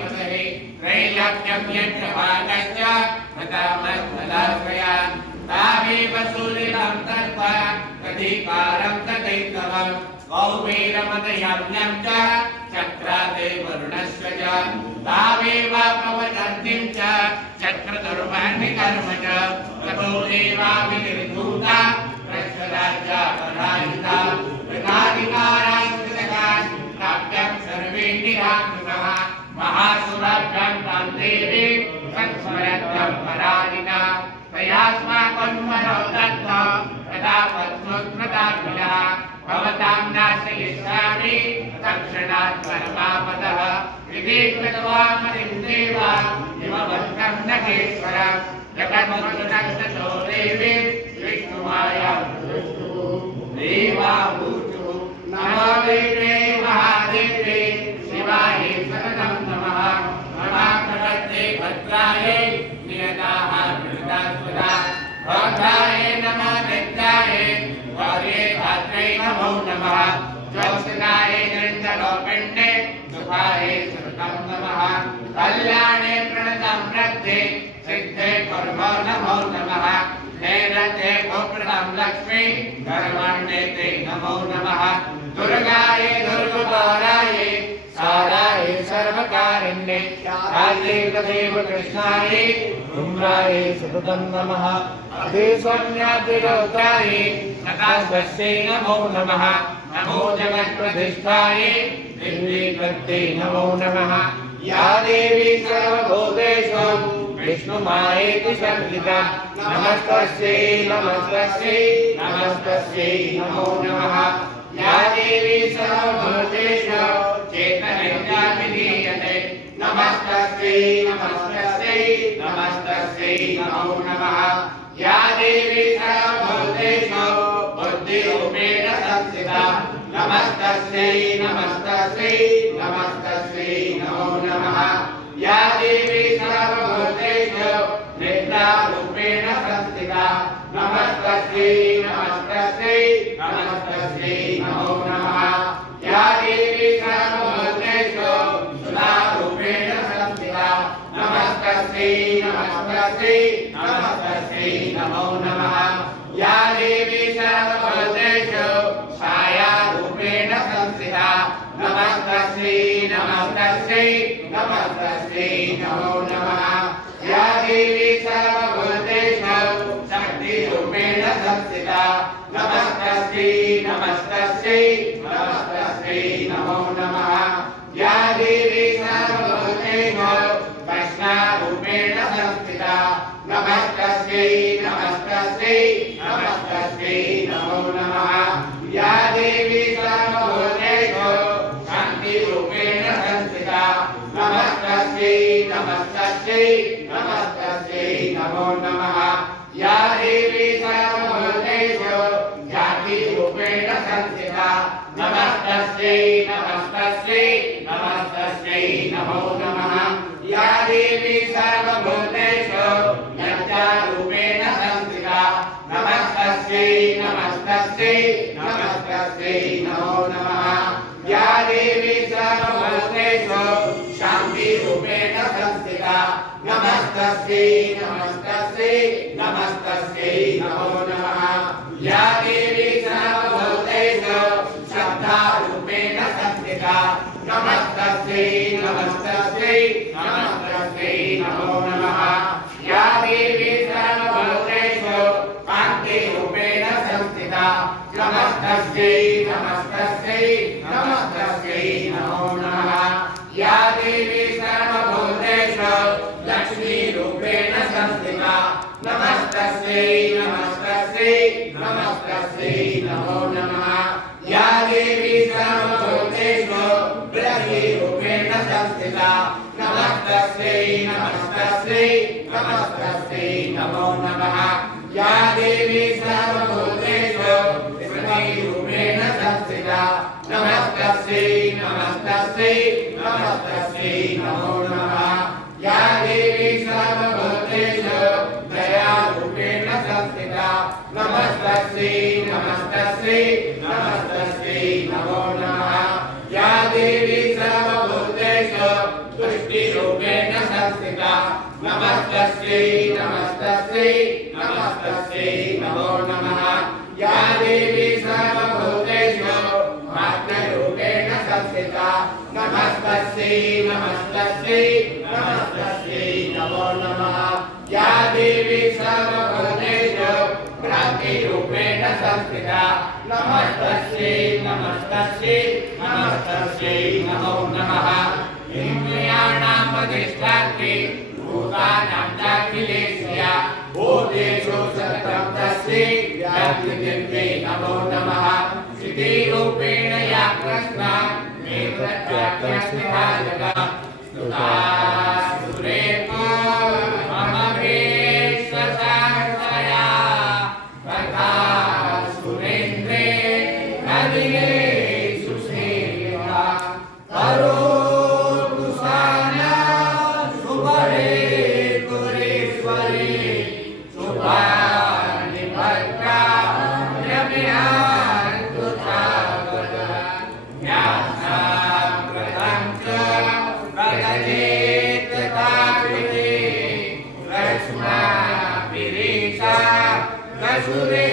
पतये त्रैलोक्यं यज्ञभागश्च प्रथमस्तदाश्रया तामेव सूर्यं तत्त्वा तदीकारं तदैतवं कौबीरमदयज्ञं च चक्राते वरुणस्य च तामेव प्रवचन्तिं च चक्रधर्माणिकर्म च ततो देवाविनिर्धूता प्रश्वराज्यापराजिता प्रदाधिकारान् प्राप्यं सर्वे निराकृतः महासुराभ्यां तां देवी संस्मरत्यं पराजिता तयास्माकं मनो दत्ता तदा पद्मोत्कृताभिलः भवतां नाशयिष्यामि तत्क्षणात् परमापदः इति कृत्वा मतिं देवा हिमवन्तं नगेश्वर जगन्मनुनन्दतो देवी विष्णुमाया देवाभूतुः नमो देवे महादेवे शिवाय सततं नमः नमाप्रपद्ये भद्रायै नियताः कृतास्वदा भद्राय नमः नित्याय गौर्ये भाद्रै नमो नमः ज्योत्स्नाय निरञ्जनोपिण्डे सुखाय सुरतं नमः कल्याणे प्रणतं वृद्धे सिद्धे कर्मो नमो नमः नैरते गोप्रदं लक्ष्मी कर्मण्ये ते नमो नमः दुर्गाय दुर्गोदाराय साराय सर्वकारिण्ये कालिकदेव कृष्णाय धूम्राय सततं नमः अधीसौम्यातिरोधाय नकाशस्यै नमो नमः नमो जगत्प्रतिष्ठाय दिव्यैकत्यै नमो नमः या देवी सर्वभूतेषु विष्णुमायेति संस्थिता नमस्तस्यै नमस्तस्यै नमस्तस्यै नमो नमः या देवी सर्वभूतेषु चैतन्या विलीयते नमस्तस्यै नमस्तस्यै नमस्तस्यै नमो नमः या देवी सर्वभूतेषु बुद्धिरूपेण संस्थिता नमस्तस्यै नमस्तस्यै नमस्तस्यै नमो नमः या देवी सर्वभूतेषु निद्रारूपेण संस्थिता नमस्तस्यै नमस्तस्यै नमस्तस्यै नमो नमः या देवी सर्वभूतेषु सुधारूपेण संस्थिता नमस्तस्यै नमस्तस्यै नमस्तस्यै नमो नमः या देवी सर्वभूतेषु छायारूपेण संस्थिता नमस्तस्यै नमस्तस्यै नमस्तस्यै नमो नमः या देवी सर्वभूतेषु शक्तिरूपेण संस्थिता नमस्तस्यै नमस्तस्यै नमस्तस्यै नमो नमः या देवी सर्वभूतेषु कृष्णारूपेण संस्थिता नमस्तस्यै नमस्तस्यै नमस्तस्यै नमो नमः या देवी सर्वभूतेषु शान्तिरूपेण संस्थिता नमस्तस्यै नमस्तस्यै नमस्तस्यै नमो नमः या देवी सर्वभूतेषु जातिरूपेण संस्थिता नमस्तस्यै नमस्तस्यै नमस्तस्यै नमो नमः या देवी सर्वभूतेषु लज्जारूपेण संस्थिता नमस्तस्यै नमस्तस्यै नमस्तस्यै नमो नमः या देवी सर्वभूतेषु शान्तिरूपेण संस्थिता नमस्तस्यै नमस्तस्यै नमस्तस्यै नमो नमः या देवी सर्वभूतेषु श्रद्धारूपेण संस्थिता नमस्तस्यै नमस्तस्यै नमस्तस्यै नमो नमः या देवी सर्वभूतेषु कान्तिरूपेण संस्थिता नमस्तस्यै नमस्तस्यै नमस्तस्यै नमो नमः या देवी सर्वभूतेषु लक्ष्मीरूपेण संस्थिता नमस्तस्यै नमस्तस्यै नमस्तस्यै नमो नमः या देवी सर्वभूतेषु ब्रह्मीरूपेण संस्थिता नमस्तस्यै नमस्तस्यै नमस्तस्यै नमो नमः या देवी सर्वभूतेषु स्मृतिरूपेण संस्थिता नमस्तस्यै नमस्तस्यै नमस्तस्यै नमो नमः या देवी सर्वभूतेषु दयारूपेण संस्थिता नमस्तस्यै नमस्तस्यै नमस्तस्यै नमो नमः या देवी सर्वभूतेषु तुष्टि नमस्तस्यै नमस्तस्यै नमस्तस्यै नमो नमः या देवी सर्वभूतेषु मातृरूपेण संस्थिता नमस्तस्यै नमस्तस्यै नमस्तस्यै नमो नमः या देवी सर्वभूतेषु भ्रातृरूपेण संस्थिता नमस्तस्यै नमस्तस्यै नमस्तस्यै नमो नमः इन्द्रियाणां अधिष्ठात्री भूतानां चाखिलेश्या भूतेषु सततं तस्यै व्याप्तिर्वे नमो नमः सिद्धिरूपेण या कृष्णा नेत्रत्याख्यस्थिता जगत् स्तुता सुरेको मम भेषसाक्षया तथा सुरेन्द्रे नदिये सुसेवा करोतु साना शुभरे गुरेश्वरी शुभानि भद्राण्यभियान्तु तावदा ज्ञानामृतं च प्रददेत ताकृते रश्माभिरीशा रसुरे